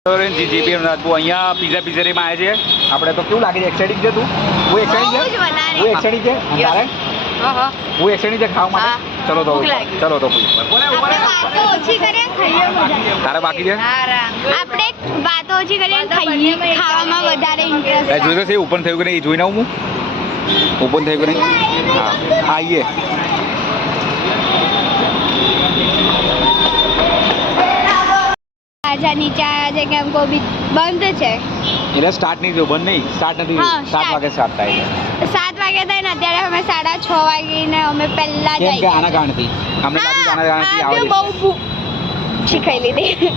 GB અહીંયા pizza માં આવે છે આપણે તો કેવું લાગે છે એક્સાઇટિંગ છે તું હું એક્સાઇટિંગ છે તારે હું એક્સાઇટિંગ છે ખાવા માટે ચલો તો તારે બાકી છે આપણે વાતો ઓછી કરીએ ખાવામાં વધારે ઇન્ટરેસ્ટ જોઈ છે ઓપન થયું કે નહીં જોઈને આવું હું ઓપન થયું કે નહીં હા આવીએ नीचे आया है कि हमको भी बंद है એટલે સ્ટાર્ટ નહીં થયું બંધ નહીં સ્ટાર્ટ નથી 7 વાગે સ્ટાર્ટ થાય છે 7 વાગે થાય ને અત્યારે અમે 6:30 વાગે ને અમે પહેલા જઈએ કેમ કે આના કારણથી અમને લાગ્યું આના કારણથી આવે બહુ ભૂખ શીખાઈ લીધી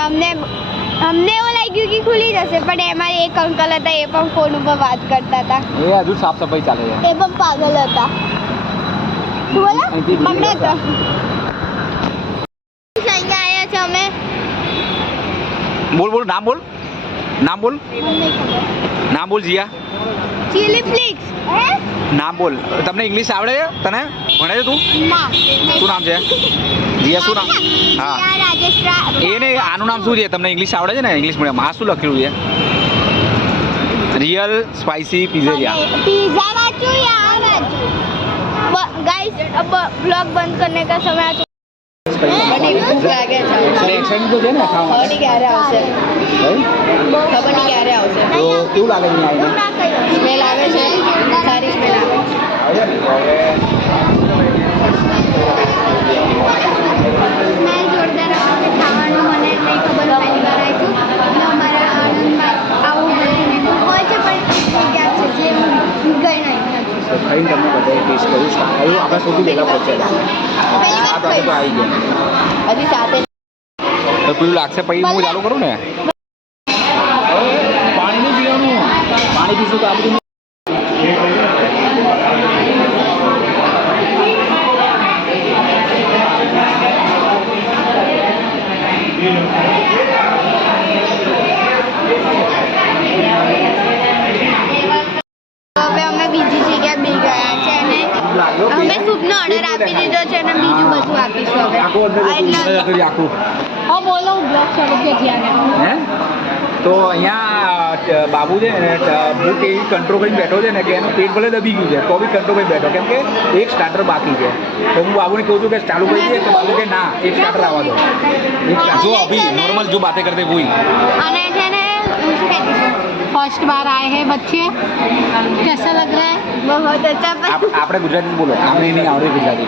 અમને એવું લાગ્યું કે ખુલી જશે પણ એમાં એક અંકલ હતા એ પણ ફોન ઉપર વાત કરતા હતા એ હજુ સાફ સફાઈ ચાલે છે એ પણ પાગલ હતા બોલો મમ્મી તો બોલ નામ બોલ જીયા ચીલી ફ્લિક્સ નામ બોલ તમને ઇંગ્લિશ આવડે છે તને ભણે છે તું ના શું નામ છે જીયા શું નામ હા રાજેશ એને આનું નામ શું છે તમને ઇંગ્લિશ આવડે છે ને ઇંગ્લિશ મીડિયમ આ શું લખેલું છે रियल स्पाइसी पिज़्ज़ा पिज़्ज़ा वाचू या आ वाचू गाइस अब ब्लॉग बंद करने का समय आ तो છે ને ખાવા ખબર ક્યારે આવશે તો કેવું લાગે છે આવીને સ્મેલ આવે છે સારી સ્મેલ આવે मैं जोरदार આવે ખાવાનું મને નહીં ખબર પહેલી વાર આવી છું એટલે અમારા આનંદમાં આવું બધું હોય છે પણ ક્યાં છે જે હું ગઈ નહીં તો ખાઈને તમને બધાએ ટેસ્ટ કર્યું આવ્યું આપણે સૌથી પહેલાં પહોંચ્યા આ તો આવી ગયા હજી સાથે તો પેલું લાગશે પછી હું ચાલુ કરું ને પાણી નહીં પીવાનું પાણી પીશું તો આ બધું હવે અમે બીજી જગ્યાએ બી ગયા છે અને અમે સૂપનો ઓર્ડર આપી દીધો છે અને બીજું બધું આપીશું હવે આખું હા બોલો બ્લોગ શરૂ કે જ્યાં હે તો અહીંયા બાબુ છે ને ભૂખ એવી કંટ્રોલ કરીને બેઠો છે ને કે એનું પેટ ભલે દબી ગયું છે તો બી કંટ્રોલ કરીને બેઠો કેમ કે એક સ્ટાર્ટર બાકી છે તો હું બાબુને કહું છું કે ચાલુ કરી દઈએ તો બાબુ કે ના એક સ્ટાર્ટર આવવા દો જો અભી નોર્મલ જો બાतें करते वही અને છે ને फर्स्ट बार आए हैं बच्चे कैसा लग रहा है बहुत अच्छा આપણે ગુજરાતી બોલો આપણે નહીં આવડે ગુજરાતી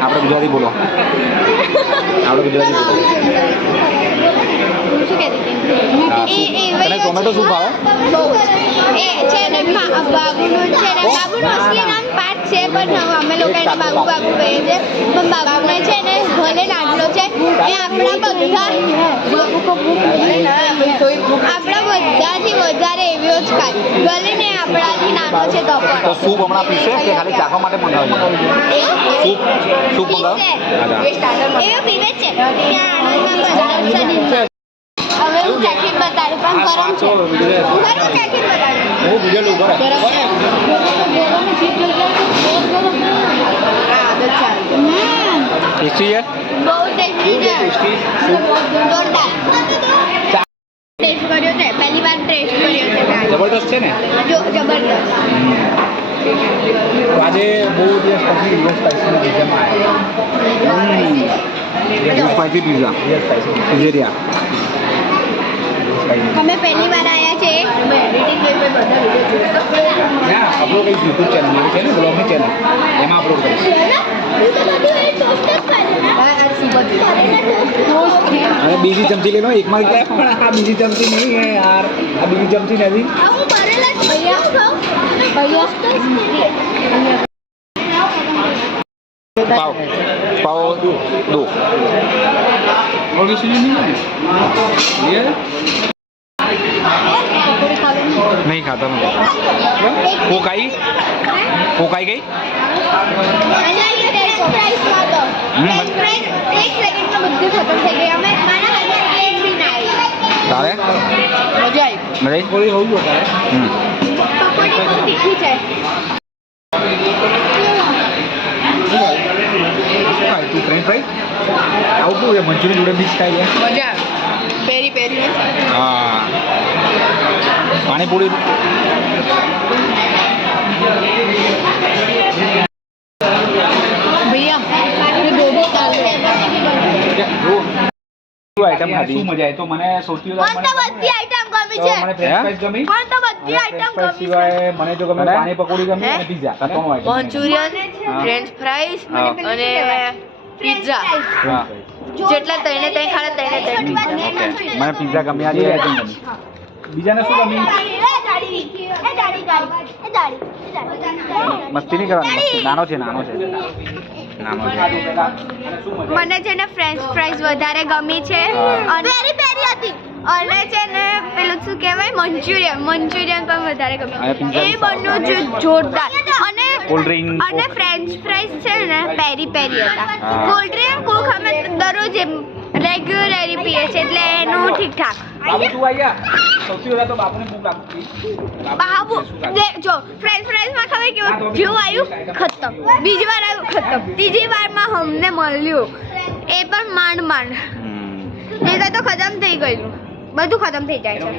આપણે ગુજરાતી બોલો આપણે ગુજરાતી બોલો શું કહેતી તને ટોમેટો શું ભાવે એ છે ને બાબુનું છે ને બાબુનું અસલી નામ પાર્થ છે પણ અમે લોકો એને બાબુ કહીએ છીએ પણ બાબુને છે ને ભલે નાટલો છે એ આપણા બધાથી વધારે એવો જ ખાય ભલે ને આપણાથી નાનો છે તો પણ તો સૂપ હમણાં પીશે કે ખાલી ચાખવા માટે મંગાવજો સૂપ મંગાવો એ પીવે છે ત્યાં આનંદમાં હવે હું ચાખી બતાડું પણ ગરમ છે હું ચાખી બતાડું હું બીજો લોકો ટેસ્ટી છે બહુ ટેસ્ટી છે જોરદાર ટેસ્ટ કર્યો છે પહેલી વાર ટેસ્ટ કર્યો છે જબરદસ્ત છે ને જો જબરદસ્ત આજે બહુ દિવસ પછી સ્પાઈસી પિઝામાં આવ્યા સ્પાઈસી પિઝા પિઝેરિયા અમે પહેલી વાર આવ્યા છે અપલોડ કરીશ યુટ્યુબ ચેનલ છે ને બ્લોગની ચેનલ એમાં અપલોડ કરીશ અને બીજી ચમચી લેનો એકમાં ક્યાં પણ આ બીજી ચમચી નહીં હે યાર આ બીજી ચમચી નથી पाव पाव दो और किसी ने नहीं ये नहीं खाता मैं कोकाई कोकाई गई તારે મજા આવી થોડી હોવું જોઈએ પકોડી બહુ તીખી છે ફ્રેન્ચ ફ્રાઈ આવું કેવું છે મંચુરિયન જોડે મિક્સ થાય છે મજા આવે પેરી હા પાણીપુરી भैया ये दो डाल दो। આઈટમ ખાધી શું મજા આવી તો મને સૌથી વધારે બધી આઈટમ ગમી છે મને ફ્રેન્ચ ફ્રાઈઝ ગમી મને તો બધી આઈટમ ગમી છે સિવાય મને જો ગમે પાણી પકોડી ગમી અને પિઝા ત્રણ આઈટમ મંચુરિયન ફ્રેન્ચ ફ્રાઈઝ હા. અને પિઝા હા જેટલા તઈને તઈ ખાડા તઈને તઈ ઓકે મને પિઝા ગમ્યા છે આઈટમ ગમી બીજાને શું ગમી મસ્તી નહીં કરવાની મસ્તી. નાનો છે નાનો છે મને છે ને ફ્રેન્ચ ફ્રાઈઝ વધારે ગમી છે અને પેરી પેરી હતી અને છે ને પેલું શું કહેવાય મંચુરિયન પણ વધારે અને ગમી pizza એ બંને જ જોરદાર અને કોલ્ડ ડ્રિંક અને ફ્રેન્ચ ફ્રાઈઝ છે ને પેરી પેરી હતા હા. કોલ્ડ ડ્રિંક કોક અમે દરરોજ રેગ્યુલરી પીએ છે એટલે એનું ઠીક ઠાક બાબુ તું આવી જા સૌથી વધારે તો બાપુને ભૂખ લાગતી બાબુ જો ફ્રેન્ચ ફ્રાઈઝ માં ખબર કેવું જેવું આવ્યું ખતમ બીજી વાર આવ્યું ખતમ ત્રીજી વારમાં અમને મળ્યું એ પણ માંડ નહીં તો ખતમ થઈ ગયેલું બધું ખતમ થઈ જાય છે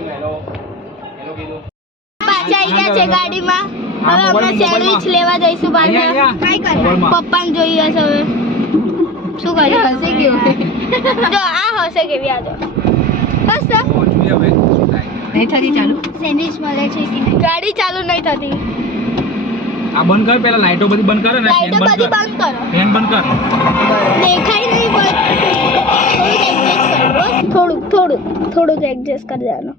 પાછા આવી ગયા છે ગાડીમાં હવે અમે સેન્ડવિચ લેવા જઈશું પાછા પપ્પાને જોઈએ છે હવે શું કરી હશે કેવું જો આ હશે કેવી આ જો બસ नहीं थी चालू। સેન્ડવિચ મળે છે કે નહીં ગાડી ચાલુ નહીં થતી આ બંધ કર પેલા લાઈટો બધી બંધ કર અને લાઈટો બધી બંધ કરો ફેન બંધ કર દેખાય નહીં પણ થોડુંક એડજસ્ટ કરી દેવાનું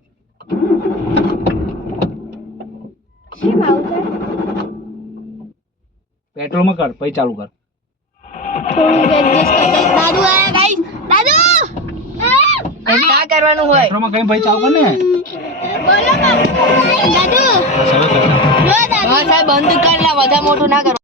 શી ભાવ છે પેટ્રોલમાં કર પછી ચાલુ કર થોડુંક એડજસ્ટ કરી દે દાદુ આયા ગાઈસ દાદુ ના કરવાનું હોય પેટ્રોલમાં કઈ પછી ચાલુ કર ને બોલો દાદુ સરસ જો દાદુ હા સાહેબ બંધ કર લા વધારે મોટું ના કરો